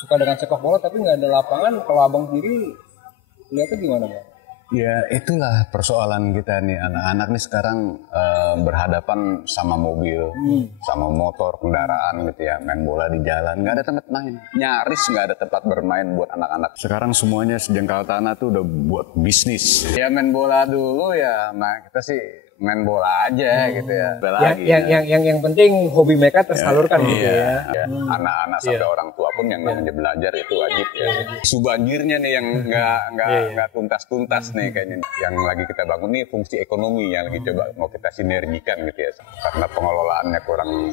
suka dengan sepak bola tapi nggak ada lapangan. Kalau abang sendiri lihatnya gimana bang? Ya itulah persoalan kita nih, anak-anak nih sekarang berhadapan sama mobil, sama motor, kendaraan gitu ya, main bola di jalan, nggak ada tempat main, nyaris nggak ada tempat bermain buat anak-anak. Sekarang semuanya sejengkal tanah tuh udah buat bisnis. Ya main bola dulu ya, nah kita sih main bola aja gitu ya. Yang penting hobi mereka tersalurkan gitu ya. Anak-anak sampai orang tua pun yang namanya belajar itu wajib ya. Subanjirnya nih yang nggak tuntas-tuntas nih kayaknya. Yang lagi kita bangun nih fungsi ekonomi yang lagi coba mau kita sinergikan gitu ya. Karena pengelolaannya kurang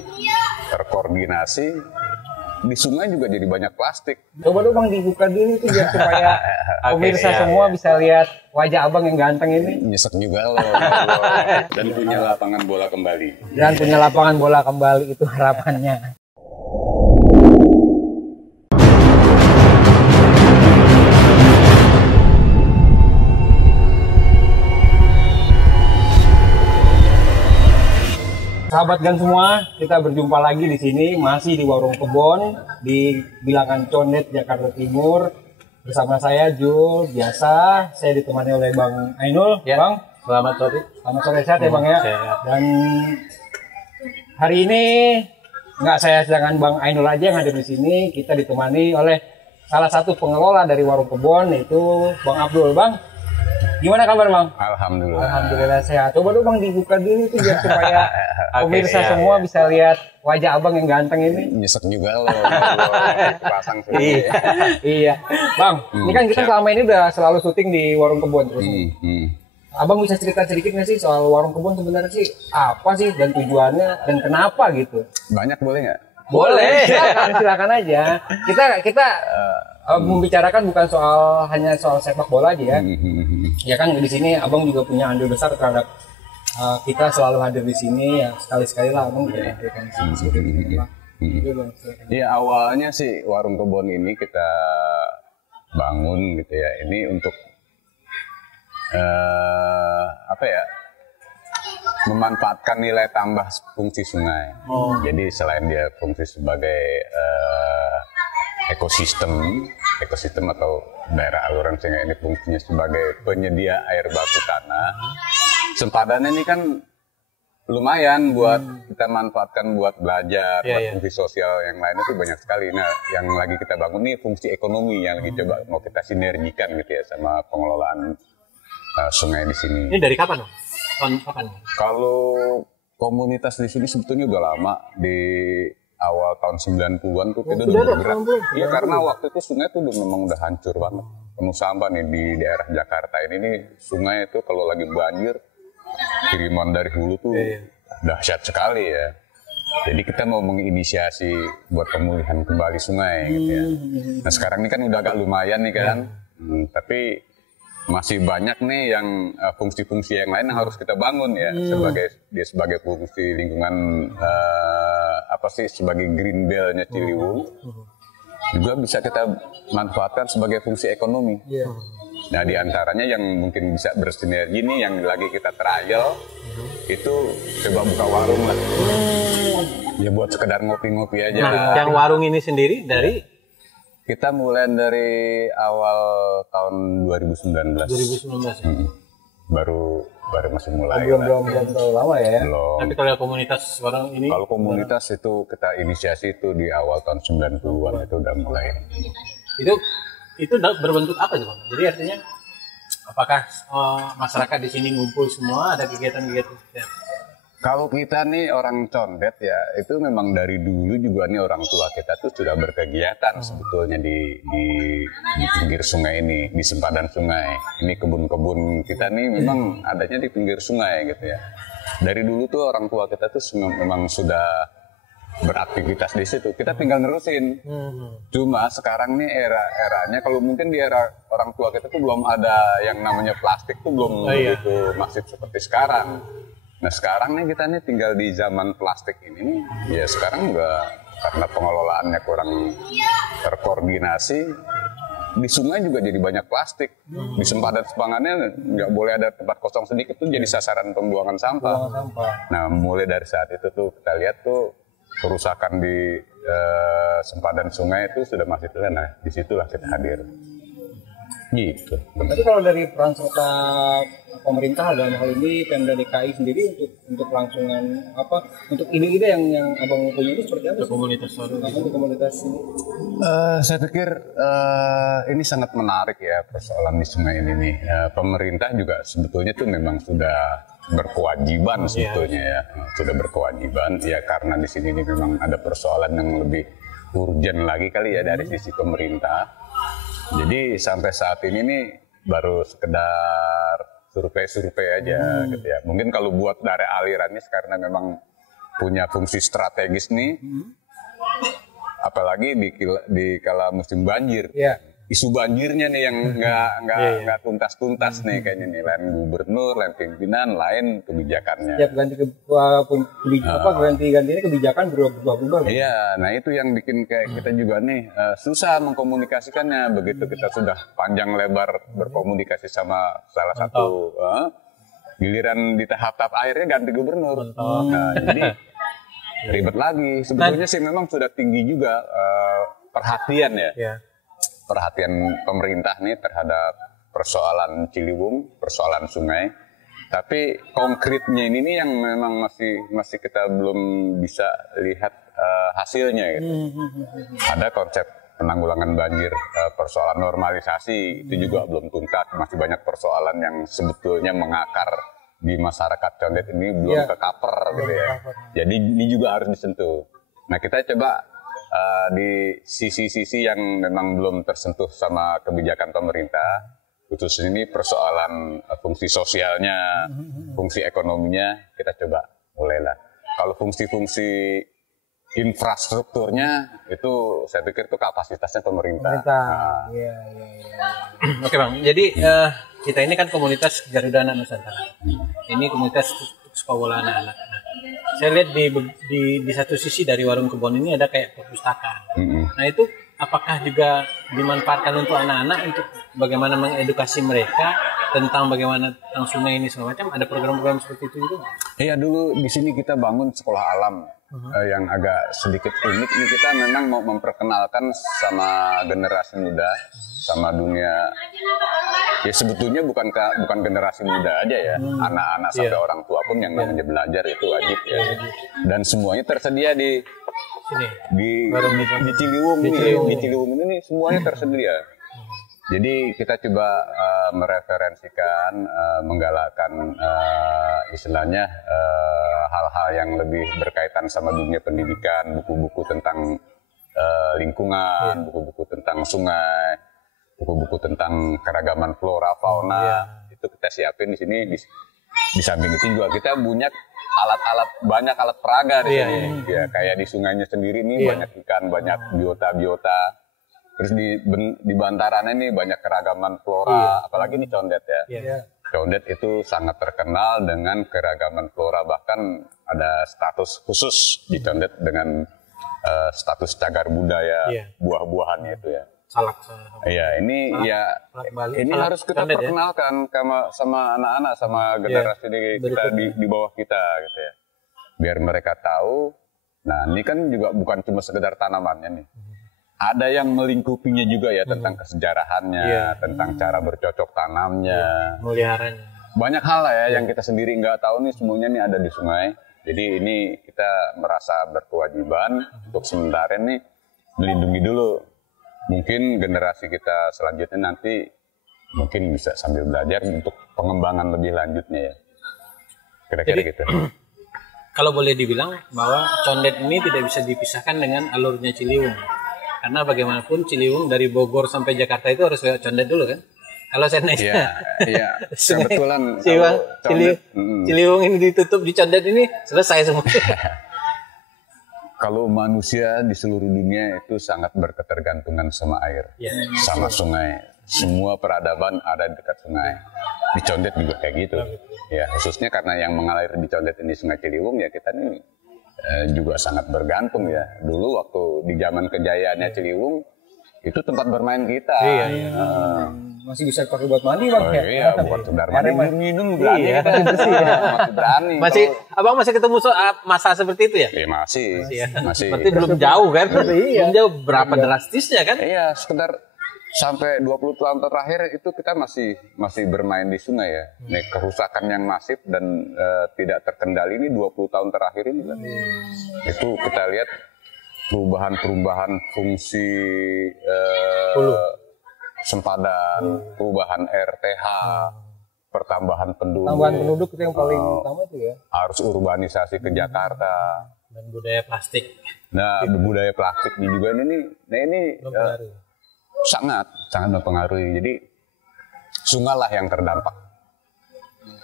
terkoordinasi. Di sungai juga jadi banyak plastik. Coba dong bang dibuka dulu tuh biar supaya pemirsa semua bisa lihat wajah abang yang ganteng ini. Nyesek juga loh. Dan punya lapangan bola kembali. Dan punya lapangan bola kembali, itu harapannya. Sahabat Gan semua, kita berjumpa lagi di sini, masih di Warung Kebon di Bilangan Condet, Jakarta Timur. Bersama saya Jul, biasa saya ditemani oleh Bang Ainul. Ya. Bang, selamat sore. Selamat sore, sehat ya Bang ya. Dan hari ini nggak saya sedangkan Bang Ainul aja yang hadir di sini, kita ditemani oleh salah satu pengelola dari Warung Kebon, yaitu Bang Abdul. Bang, gimana kabar Bang? Alhamdulillah. Alhamdulillah sehat. Coba dong Bang dibuka dulu tuh biar supaya pemirsa semua bisa lihat wajah abang yang ganteng ini. Nyesek juga loh. Pasang Iya. Bang, ini kan kita selama ini udah selalu syuting di Warung Kebon terus. Abang bisa cerita sedikit nggak sih soal Warung Kebon sebenarnya sih apa sih dan tujuannya dan kenapa gitu? Banyak boleh nggak? Boleh, silakan aja. Kita membicarakan bukan hanya soal sepak bola aja ya. Ya kan di sini abang juga punya andil besar terhadap kita selalu hadir di sini ya, sekali-sekali lah abang bisa hadirkan di sini. Ya awalnya sih Warung Kebon ini kita bangun gitu ya. Ini untuk apa ya? Memanfaatkan nilai tambah fungsi sungai. Jadi selain dia fungsi sebagai ekosistem atau daerah aliran sungai ini fungsinya sebagai penyedia air baku tanah. Sempadannya ini kan lumayan buat kita manfaatkan buat belajar, buat fungsi sosial yang lain itu banyak sekali. Nah, yang lagi kita bangun ini fungsi ekonomi yang lagi coba mau kita sinergikan gitu ya sama pengelolaan sungai di sini. Ini dari kapan? Kapan? Kalau komunitas di sini sebetulnya udah lama, di awal tahun 90-an tuh kita udah bergerak. Iya, karena waktu itu sungai tuh memang udah hancur banget. Penuh sampah nih di daerah Jakarta ini nih, sungai itu kalau lagi banjir kiriman dari hulu tuh dahsyat sekali ya. Jadi kita mau menginisiasi buat pemulihan kembali sungai gitu ya. Nah sekarang ini kan udah agak lumayan nih kan, tapi masih banyak nih yang fungsi-fungsi yang lain yang harus kita bangun ya, sebagai fungsi lingkungan sebagai green belt-nya Ciliwung, juga bisa kita manfaatkan sebagai fungsi ekonomi. Nah diantaranya yang mungkin bisa bersinergi nih yang lagi kita trial itu coba buka warung lah, ya buat sekedar ngopi-ngopi aja. Nah, yang warung ini sendiri dari kita mulai dari awal tahun 2019. Baru masih mulai. Belum terlalu lama ya. Belum. Tapi kalau komunitas warung ini? Kalau komunitas itu kita inisiasi itu di awal tahun 90-an itu udah mulai. Itu berbentuk apa sih Bang? Jadi artinya apakah masyarakat di sini ngumpul semua, ada kegiatan-kegiatan? Kalau kita nih orang Condet ya, itu memang dari dulu juga nih orang tua kita tuh sudah berkegiatan sebetulnya di pinggir sungai ini, di sempadan sungai. Ini kebun-kebun kita nih memang adanya di pinggir sungai gitu ya. Dari dulu tuh orang tua kita tuh memang sudah beraktivitas di situ. Kita tinggal nerusin. Cuma sekarang nih eranya kalau mungkin di era orang tua kita tuh belum ada yang namanya plastik tuh belum begitu masif seperti sekarang. Nah sekarang nih kita nih tinggal di zaman plastik ini, ya sekarang enggak, karena pengelolaannya kurang terkoordinasi, di sungai juga jadi banyak plastik. Di sempadan-sempadannya nggak boleh ada tempat kosong sedikit tuh jadi sasaran pembuangan sampah. Nah mulai dari saat itu tuh kita lihat tuh kerusakan di sempadan sungai itu sudah masih terlihat. Nah, disitulah kita hadir. Gitu. Tapi kalau dari peran serta pemerintah dalam hal ini Pemda DKI sendiri untuk kelangsungan untuk ide-ide yang abang punya ini seperti apa? Untuk komunitas baru. Untuk komunitas ini. Saya pikir ini sangat menarik ya persoalan di sungai ini nih. Pemerintah juga sebetulnya tuh memang sudah berkewajiban sebetulnya ya, sudah berkewajiban ya karena di sini ini memang ada persoalan yang lebih urgent lagi kali ya dari sisi pemerintah. Jadi sampai saat ini nih baru sekedar survei aja gitu ya. Mungkin kalau buat dari alirannya karena memang punya fungsi strategis nih, apalagi di kala musim banjir. Isu banjirnya nih yang nggak tuntas nih kayaknya nih, lain gubernur, lain pimpinan, lain kebijakannya. Tiap ganti-gantinya kebijakan berubah-ubah. Iya, nah itu yang bikin kayak kita juga nih susah mengkomunikasikannya. Begitu kita sudah panjang lebar berkomunikasi sama salah satu giliran di tahap-tahap akhirnya ganti gubernur. Nah, jadi ribet lagi. Sebetulnya sih memang sudah tinggi juga perhatian ya. Perhatian pemerintah nih terhadap persoalan Ciliwung, persoalan sungai. Tapi konkretnya ini nih yang memang masih kita belum bisa lihat hasilnya gitu. Ada konsep penanggulangan banjir, persoalan normalisasi itu juga belum tuntas. Masih banyak persoalan yang sebetulnya mengakar di masyarakat Condet ini belum ke-cover gitu ya. Jadi ini juga harus disentuh. Nah, kita coba di sisi-sisi yang memang belum tersentuh sama kebijakan pemerintah, khusus ini persoalan fungsi sosialnya, fungsi ekonominya, kita coba mulailah. Kalau fungsi-fungsi infrastrukturnya itu saya pikir itu kapasitasnya pemerintah. Oke Bang, jadi kita ini kan komunitas Garuda Anak Nusantara. Ini komunitas sekolah bola anak-anak. Saya lihat di satu sisi dari warung kebon ini ada kayak perpustakaan. Nah itu apakah juga dimanfaatkan untuk anak-anak untuk bagaimana mengedukasi mereka tentang bagaimana tentang sungai ini segala macam? Ada program-program seperti itu juga? Iya, dulu di sini kita bangun sekolah alam yang agak sedikit unik. Ini kita memang mau memperkenalkan sama generasi muda, sama dunia. Ya sebetulnya bukan generasi muda aja ya, anak-anak sampai orang tua pun yang namanya belajar itu wajib ya. Dan semuanya tersedia di sini. Di Ciliwung ini semuanya tersedia. Jadi kita coba mereferensikan, menggalakkan istilahnya hal-hal yang lebih berkaitan sama dunia pendidikan, buku-buku tentang lingkungan, buku-buku tentang sungai, buku-buku tentang keragaman flora fauna. Itu kita siapin di sini. Di samping itu juga kita punya banyak alat peraga di sini. Ya, kayak di sungainya sendiri nih banyak ikan, banyak biota-biota. Terus di bantarannya nih banyak keragaman flora, apalagi ini Condet ya. Condet itu sangat terkenal dengan keragaman flora, bahkan ada status khusus di Condet dengan status cagar budaya buah-buahannya itu ya. Salak. Iya, ini harus kita perkenalkan sama anak-anak, sama generasi kita di bawah kita gitu ya. Biar mereka tahu. Nah, ini kan juga bukan cuma sekedar tanamannya nih. Ada yang melingkupinya juga ya tentang kesejarahannya, tentang cara bercocok tanamnya, meliharanya. Banyak hal lah ya yang kita sendiri nggak tahu nih, semuanya nih ada di sungai. Jadi ini kita merasa berkewajiban untuk sementara nih melindungi dulu. Mungkin generasi kita selanjutnya nanti mungkin bisa sambil belajar untuk pengembangan lebih lanjutnya ya. Kira-kira gitu. Kalau boleh dibilang bahwa Condet ini tidak bisa dipisahkan dengan alurnya Ciliwung. Karena bagaimanapun Ciliwung dari Bogor sampai Jakarta itu harus lewat Condet dulu kan. Kalau saya naik kebetulan Ciliwung ini ditutup di Condet ini selesai semua. Kalau manusia di seluruh dunia itu sangat berketergantungan sama air, sama sungai. Semua peradaban ada di dekat sungai. Di Condet juga kayak gitu. Ya, khususnya karena yang mengalir di Condet ini Sungai Ciliwung ya kita ini juga sangat bergantung ya. Dulu waktu di zaman kejayaannya Ciliwung itu tempat bermain kita. masih bisa dipakai buat mandi bang. Oh, Ya? iya, buat sekedar mandi, minum berani. Iya. Masih bersih ya. Masih berani. Abang masih ketemu masa seperti itu ya? Iya masih. Berarti belum jauh kan? Iya. Belum jauh, berapa drastisnya kan? Iya, sekedar sampai 20 tahun terakhir itu kita masih bermain di sungai ya. Nih, kerusakan yang masif dan tidak terkendali ini 20 tahun terakhir ini kan. Itu kita lihat perubahan fungsi sempadan, perubahan RTH, pertambahan penduduk. Tambahan penduduk itu yang paling utama itu ya. Harus urbanisasi ke Jakarta. Dan budaya plastik. Nah, budaya plastik ini juga ini sangat mempengaruhi. Jadi sungai lah yang terdampak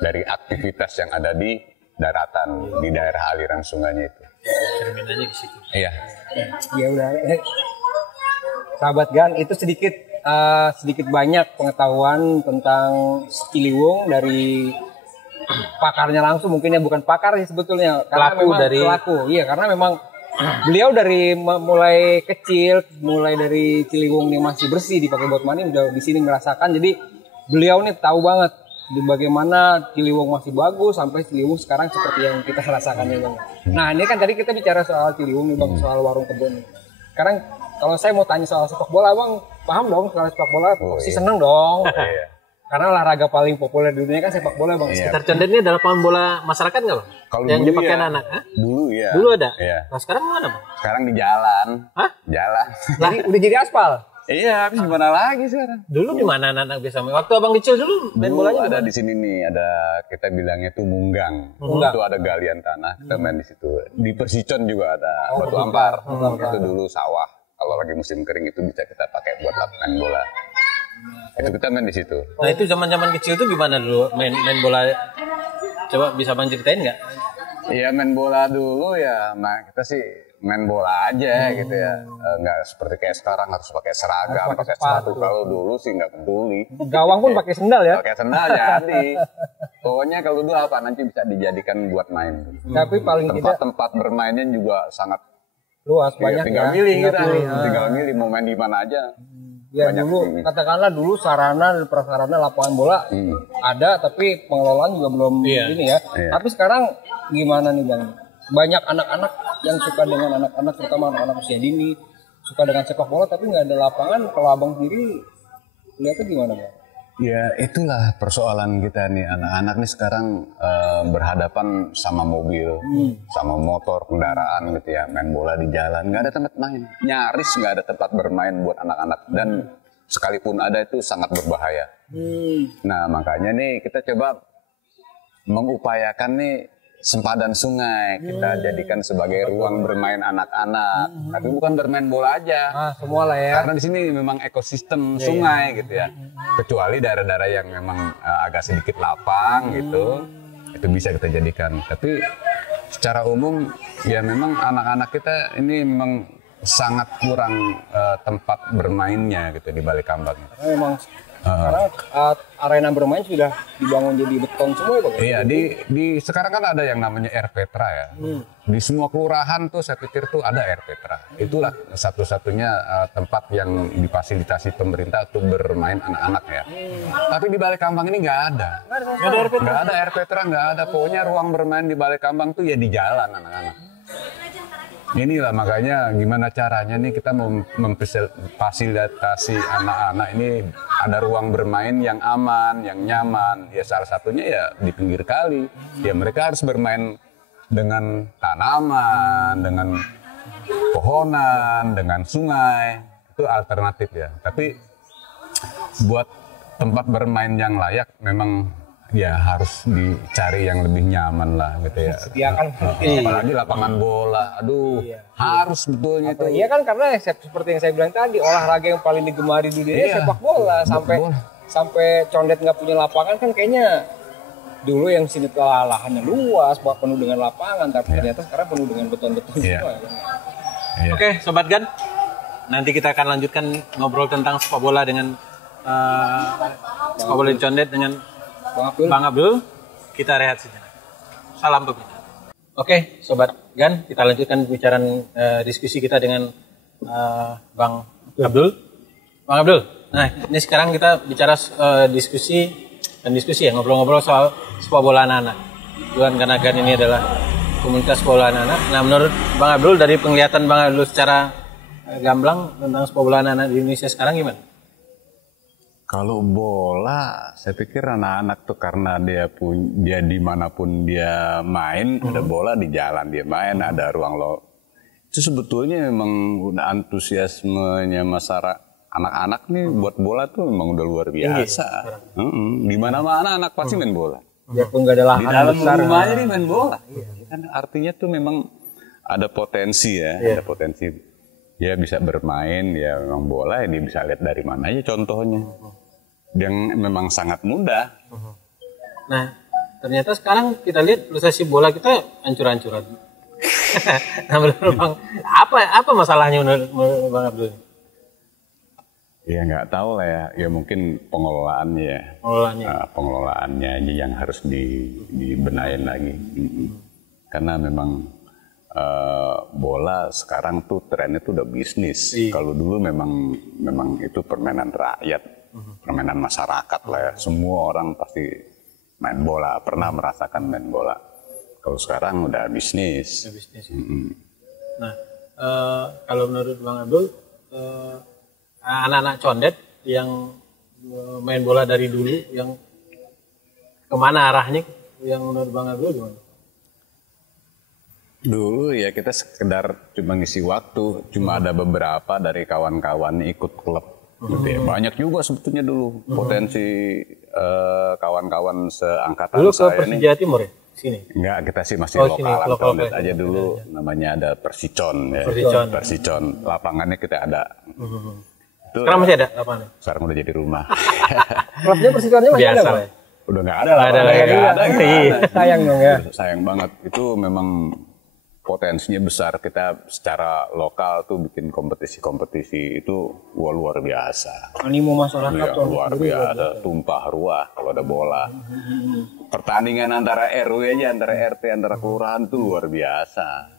dari aktivitas yang ada di daratan, di daerah aliran sungainya itu. Cerminannya di situ. Iya. Ya udah. Sahabat Gan, itu sedikit banyak pengetahuan tentang Ciliwung dari pakarnya langsung, mungkin ya, bukan pakar sih sebetulnya, karena pelaku. Iya, karena memang beliau dari mulai kecil, mulai dari Ciliwung yang masih bersih dipakai buat mandi, udah di sini merasakan. Jadi beliau nih tahu banget bagaimana Ciliwung masih bagus sampai Ciliwung sekarang seperti yang kita rasakan ini bang. Nah ini kan tadi kita bicara soal Ciliwung nih bang, soal warung kebun. Sekarang kalau saya mau tanya soal sepak bola bang, paham dong soal sepak bola? Pasti seneng dong. Iya. Karena olahraga paling populer di dunia kan sepak bola bang. Sekitar Condet ini ada lapangan bola masyarakat nggak bang? Kalau yang dulu dipakai ya, anak? Hah? Dulu ya. Dulu ada? Iya. Nah sekarang mana bang? Sekarang di jalan. Hah? Jalan. Jadi udah jadi aspal. Iya, tapi gimana lagi sekarang? Dulu di mana anak-anak biasa main? Waktu abang kecil dulu main Dulu bolanya ada di di sini nih, ada kita bilangnya tuh munggang. Itu ada galian tanah, kita main di situ. Di Persicon juga ada batu ampar. Itu dulu sawah. Kalau lagi musim kering itu bisa kita pakai buat main bola. Itu kita main di situ. Nah itu zaman-zaman kecil tuh gimana dulu main bola? Coba bisa bang ceritain nggak? Iya main bola dulu ya, nah kita sih main bola aja gitu ya, nggak seperti kayak sekarang harus pakai seragam, pakai sepatu. Kalau dulu sih nggak peduli. Gawang pun pakai sendal ya. Pakai sendal jadi. Pokoknya kalau dulu apa nanti bisa dijadikan buat main. Tapi paling tidak Tempat bermainnya juga sangat luas, banyak tinggal ya. milih kita, tinggal milih mau main di mana aja. Ya Banyak dulu ini. katakanlah dulu sarana dan prasarana lapangan bola ada, tapi pengelolaan juga belum ini ya. Iya. Tapi sekarang gimana nih bang? Banyak anak-anak yang suka dengan anak-anak, terutama anak-anak usia dini, suka dengan sepak bola tapi nggak ada lapangan. Kalau abang sendiri lihatnya gimana bang? Ya itulah persoalan kita nih, anak-anak nih sekarang berhadapan sama mobil, sama motor, kendaraan gitu ya, main bola di jalan, nggak ada tempat main, nyaris nggak ada tempat bermain buat anak-anak, dan sekalipun ada itu sangat berbahaya. Nah makanya nih kita coba mengupayakan nih sempadan sungai kita jadikan sebagai ruang bermain anak-anak, tapi bukan bermain bola aja. Semua lah ya. Karena di sini memang ekosistem sungai gitu ya. Kecuali daerah-daerah yang memang agak sedikit lapang gitu, itu bisa kita jadikan. Tapi secara umum ya memang anak-anak kita ini memang sangat kurang tempat bermainnya gitu di balik kambang. Karena memang sekarang arena bermain sudah dibangun jadi beton semua ya bang? Iya, di sekarang kan ada yang namanya Air Petra ya. Di semua kelurahan tuh saya pikir tuh ada Air Petra. Itulah satu-satunya tempat yang difasilitasi pemerintah untuk bermain anak-anak ya. Tapi di balik kambang ini nggak ada. Nggak ada Air Petra, nggak ada. Pokoknya ruang bermain di balik kambang tuh ya di jalan anak-anak. Inilah makanya gimana caranya nih kita memfasilitasi anak-anak ini ada ruang bermain yang aman, yang nyaman. Ya salah satunya ya di pinggir kali. Ya mereka harus bermain dengan tanaman, dengan pohonan, dengan sungai. Itu alternatif ya. Tapi buat tempat bermain yang layak memang ya harus dicari yang lebih nyaman lah gitu ya. Sediakan. Apalagi lapangan bola, aduh harus betulnya itu. Iya kan, karena seperti yang saya bilang tadi, olahraga yang paling digemari di dunia sepak bola. Sampai Condet nggak punya lapangan kan kayaknya dulu yang sini telah lahannya luas, penuh dengan lapangan, tapi ternyata sekarang penuh dengan beton-beton semua. Oke, Sobat Gan, nanti kita akan lanjutkan ngobrol tentang sepak bola dengan sepak bola di Condet dengan Bang Abdul. Kita rehat sejenak. Salam pembina. Oke, Sobat Gan, kita lanjutkan pembicaraan diskusi kita dengan Bang Abdul. Bang Abdul, Nah, ini sekarang kita bicara diskusi ya, ngobrol-ngobrol soal sepak bola anak-anak. Tuan Kanagan ini adalah komunitas sepak bola anak-anak. Nah, menurut Bang Abdul, dari penglihatan Bang Abdul secara gamblang tentang sepak bola anak-anak di Indonesia sekarang gimana? Kalau bola, saya pikir anak-anak tuh karena dia dimanapun dia main, ada bola di jalan dia main, ada ruang itu sebetulnya memang udah antusiasmenya masyarakat. Anak-anak nih buat bola tuh memang udah luar biasa. Di mana-mana anak pasti main bola. Biarpun nggak ada lahan di dalam besar, rumahnya dia main bola. Kan artinya tuh memang ada potensi ya, ada potensi. Dia bisa bermain, ya memang bola, dia bisa lihat dari mana aja contohnya. Yang memang sangat mudah. Nah, ternyata sekarang kita lihat prestasi bola kita hancur-hancuran. Nah, menurut Bang, apa masalahnya menurut Bang Abdul? Ya nggak tahu lah ya, ya mungkin pengelolaannya. Pengelolaannya aja yang harus dibenahin lagi. Karena memang bola sekarang tuh trennya tuh udah bisnis. Kalau dulu memang itu permainan rakyat, permainan masyarakat lah ya. Semua orang pasti main bola, pernah merasakan main bola. Kalau sekarang udah bisnis. Nah, kalau menurut Bang Abdul, anak-anak condet yang main bola dari dulu, yang kemana arahnya, yang menurut Bang Abdul gimana? Dulu ya kita sekedar cuma ngisi waktu, cuma ada beberapa dari kawan-kawan ikut klub. Gitu ya. Banyak juga sebetulnya dulu potensi kawan-kawan seangkatan dulu ke saya Persija Timur ya? Sini? Enggak, kita sih masih lokal condet aja dulu. Namanya ada Persicon ya. Persicon. Lapangannya kita ada. Sekarang masih ada lapangan? Sekarang udah jadi rumah. Klubnya Persiconnya masih biasa ada, udah nggak ada lah. Sayang dong ya. Sayang banget. Itu memang potensinya besar. Kita secara lokal tuh bikin kompetisi itu luar biasa. Animo masyarakat ya, luar biasa. Tumpah ruah kalau ada bola. Pertandingan antara RW aja, antara RT, antara kelurahan tuh luar biasa.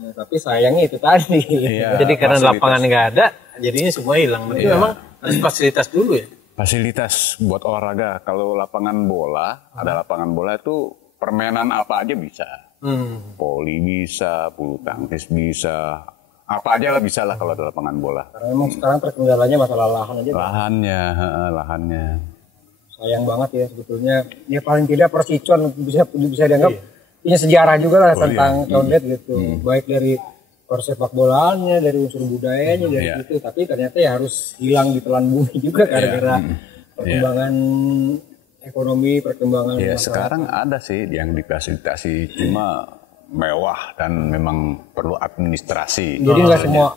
Ya, tapi sayangnya itu tadi. Iya, jadi karena lapangan nggak ada, jadinya semua hilang. Berarti memang harus fasilitas dulu ya? Fasilitas buat olahraga. Kalau lapangan bola, ada lapangan bola itu permainan apa aja bisa. Voli bisa, bulu tangkis bisa, apa aja lah bisa lah kalau ada lapangan bola. Karena memang sekarang terkendalanya masalah lahan aja. Lahannya. Sayang banget ya sebetulnya. Ya paling tidak Persicon bisa dianggap punya sejarah juga lah tentang condet gitu. Baik dari persepak bolaannya, dari unsur budayanya, dari itu. Tapi ternyata ya harus hilang di telan bumi juga gara-gara perkembangan ekonomi, perkembangan ya masyarakat. Sekarang ada sih yang difasilitasi, cuma mewah dan memang perlu administrasi. Jadi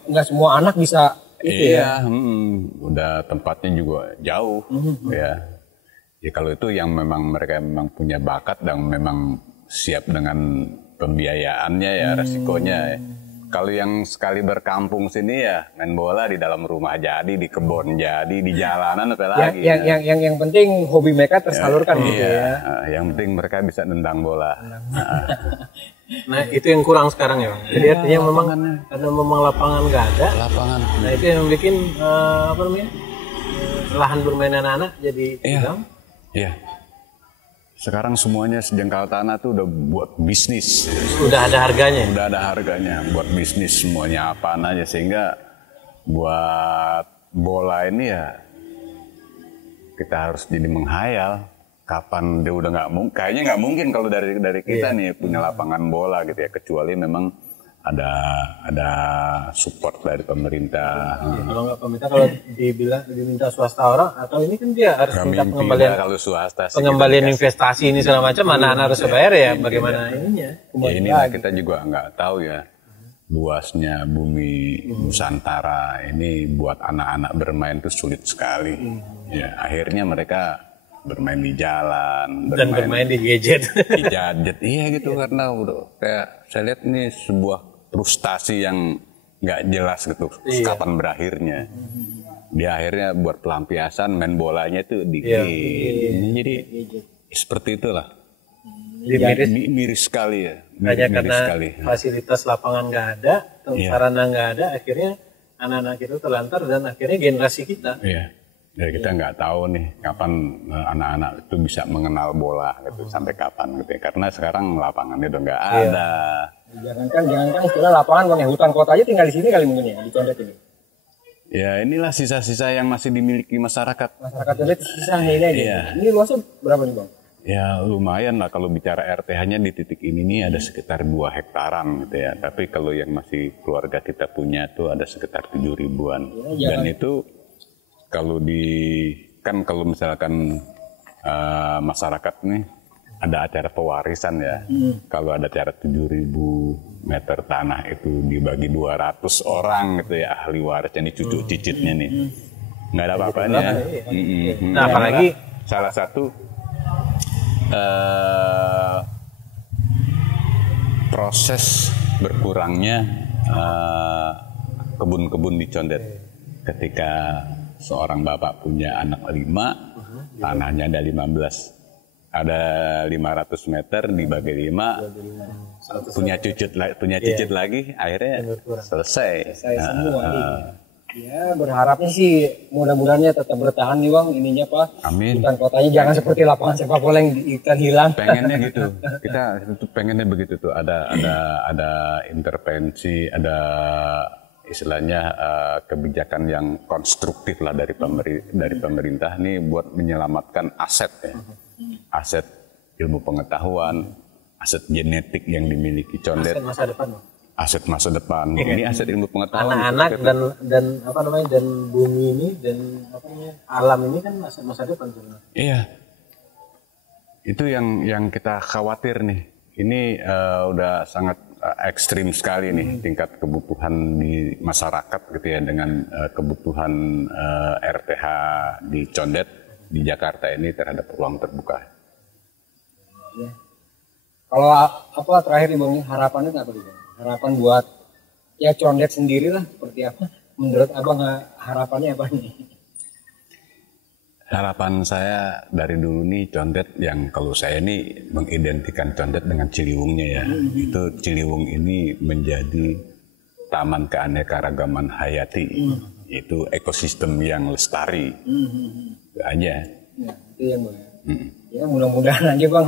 nggak semua anak bisa itu ya. Udah tempatnya juga jauh ya. Ya kalau itu yang memang mereka memang punya bakat dan memang siap dengan pembiayaannya ya, resikonya ya. Kalau yang sekali berkampung sini ya main bola di dalam rumah jadi, di kebun jadi, di jalanan apa lagi. Yang penting hobi mereka tersalurkan gitu ya. Yang penting mereka bisa nendang bola. Nah itu yang kurang sekarang ya. Jadi artinya memang karena memang lapangan nggak ada. Nah itu yang bikin lahan bermain anak-anak jadi hilang. Iya. Sekarang semuanya sejengkal tanah tuh udah buat bisnis. Udah ada harganya. Udah ada harganya buat bisnis semuanya apaan aja, sehingga buat bola ini ya kita harus jadi menghayal kapan dia udah kayaknya nggak mungkin kalau dari kita nih punya lapangan bola gitu ya, kecuali memang ada support dari pemerintah. Kalau nggak pemerintah, kalau diminta swasta orang, atau ini kan dia harus minta pengembalian kalau swasta pengembalian investasi ini segala macam, mana harus bayar ya, bagaimana ininya. Ya inilah kita juga nggak tahu ya luasnya bumi Nusantara ini buat anak-anak bermain itu sulit sekali. Ya akhirnya mereka bermain di jalan, bermain di gadget. Di gadget, iya gitu, karena udah kayak saya lihat ini sebuah frustasi yang nggak jelas gitu, kapan berakhirnya. Dia akhirnya buat pelampiasan main bolanya tuh di jadi seperti itulah. Miris sekali ya. Hanya karena fasilitas lapangan nggak ada, sarana nggak ada, akhirnya anak-anak itu terlantar dan akhirnya generasi kita Ya kita nggak tahu nih kapan anak-anak itu bisa mengenal bola gitu, sampai kapan gitu ya. Karena sekarang lapangannya udah nggak ada. Jangankan istilah lapangan Bang, ya hutan kota aja tinggal di sini kali mungkin ya, di Condet ini. Ya inilah sisa-sisa yang masih dimiliki masyarakat. Masyarakat Condet sisanya ini aja. Iya. Ini luasnya berapa nih Bang? Ya lumayan lah, kalau bicara RTH-nya di titik ini nih ada sekitar 2 hektaran gitu ya. Tapi kalau yang masih keluarga kita punya tuh ada sekitar 7 ribuan. Ya, dan itu kalau kalau misalkan masyarakat nih ada acara pewarisan ya. Kalau ada acara 7.000 meter tanah itu dibagi 200 orang gitu ya, ahli waris yang cucu cicitnya nih. Nggak ada apa-apanya. Nah, apalagi salah satu proses berkurangnya kebun-kebun di Condet. Ketika seorang bapak punya anak 5, tanahnya ada 15. Ada 500 meter dibagi 5, punya cicit lagi, akhirnya selesai. Semua. Ya berharapnya sih mudah-mudahannya tetap bertahan nih Bang ininya Pak. Amin. Hutan kotanya jangan seperti lapangan sepak bola yang ikan hilang. Pengennya gitu. Kita itu pengennya begitu tuh. Ada intervensi, ada istilahnya kebijakan yang konstruktif lah dari pemerintah nih buat menyelamatkan aset ya. Aset ilmu pengetahuan, aset genetik yang dimiliki Condet. aset masa depan. Aset masa depan. Ini aset ilmu pengetahuan. Anak-anak dan apa namanya, dan bumi ini dan apa namanya, alam ini kan masa depan sebenarnya. Iya. Itu yang kita khawatir nih. Ini udah sangat ekstrim sekali nih tingkat kebutuhan di masyarakat gitu ya, dengan kebutuhan RTH di Condet di Jakarta ini terhadap ruang terbuka. Ya. Kalau apa terakhir nih Bang, harapannya apa nih Bang? Harapan buat ya Condet sendiri lah seperti apa? Menurut Abang harapannya apa nih? Harapan saya dari dulu nih Condet, yang kalau saya nih mengidentikan Condet dengan Ciliwungnya ya. Itu Ciliwung ini menjadi taman keanekaragaman hayati. Itu ekosistem yang lestari. Itu aja. Ya, itu yang Bang. Ya mudah-mudahan aja Bang,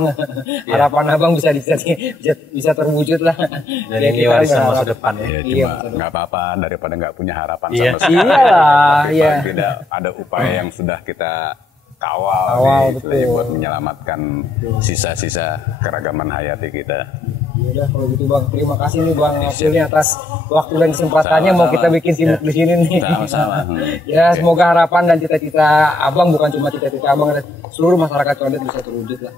harapan Abang bisa terwujud lah. Jadi ini warisan masa depan ya. Ya cuma nggak apa-apa daripada nggak punya harapan sama sekali. Iyalah, iya. Tidak ada upaya yang sudah kita kawal nih, buat menyelamatkan sisa-sisa keragaman hayati kita. Ya udah kalau gitu Bang, terima kasih nih Bang Abdul atas waktu dan kesempatannya. Mau kita bikin sibuk di sini nih. Sama-sama. Ya semoga harapan dan cita-cita Abang, bukan cuma cita-cita Abang, dan seluruh masyarakat Condet bisa terwujud lah.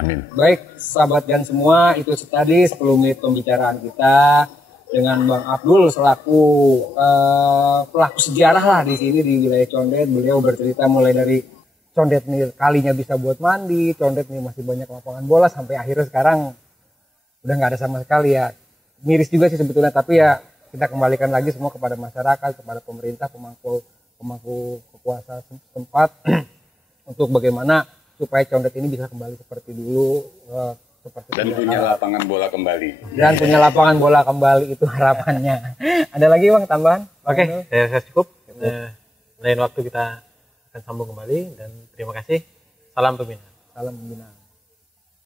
Amin. Baik sahabat dan semua, itu tadi 10 menit pembicaraan kita dengan Bang Abdul selaku pelaku sejarah lah di sini di wilayah Condet. Beliau bercerita mulai dari Condet nih kalinya bisa buat mandi, Condet nih masih banyak lapangan bola, sampai akhirnya sekarang udah nggak ada sama sekali ya. Miris juga sih sebetulnya, tapi ya kita kembalikan lagi semua kepada masyarakat, kepada pemerintah, pemangku kekuasaan setempat untuk bagaimana supaya Condet ini bisa kembali seperti dulu, dan punya lapangan bola kembali. Dan punya lapangan bola kembali, itu harapannya. Ada lagi Bang tambahan? Oke, saya cukup. Lain waktu kita akan sambung kembali, dan terima kasih. Salam pembina. Salam pembina.